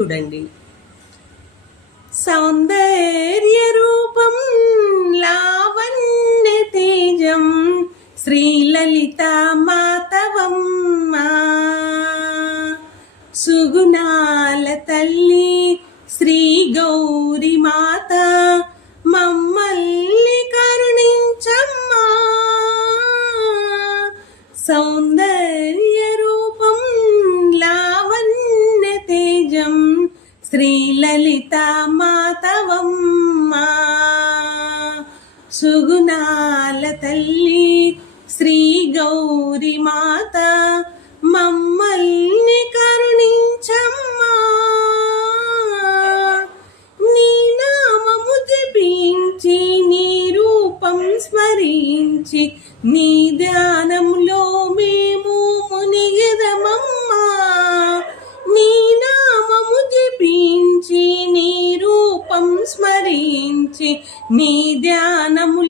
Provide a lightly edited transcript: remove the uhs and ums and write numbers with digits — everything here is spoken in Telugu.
చూడండి. సౌందర్య రూపం లావణ్య తేజం శ్రీలలిత మాతవమ్మ, సుగుణాల తల్లి శ్రీ గౌరి మాత మమ్మల్ని కరుణించమ్మా. సౌందర్య రూపం లావణ్య తేజం శ్రీలలిత మాతవమ్మ, సుగుణాల తల్లి శ్రీ గౌరి మాత మమ్మల్ని కరుణించమ్మా. నీ నామము జపించి నీ రూపం స్మరించి నీ ధ్యానంలో మేము మునిగెదమమ్మా. నీ నామము జపించి నీ రూపం స్మరించి నీ ధ్యానము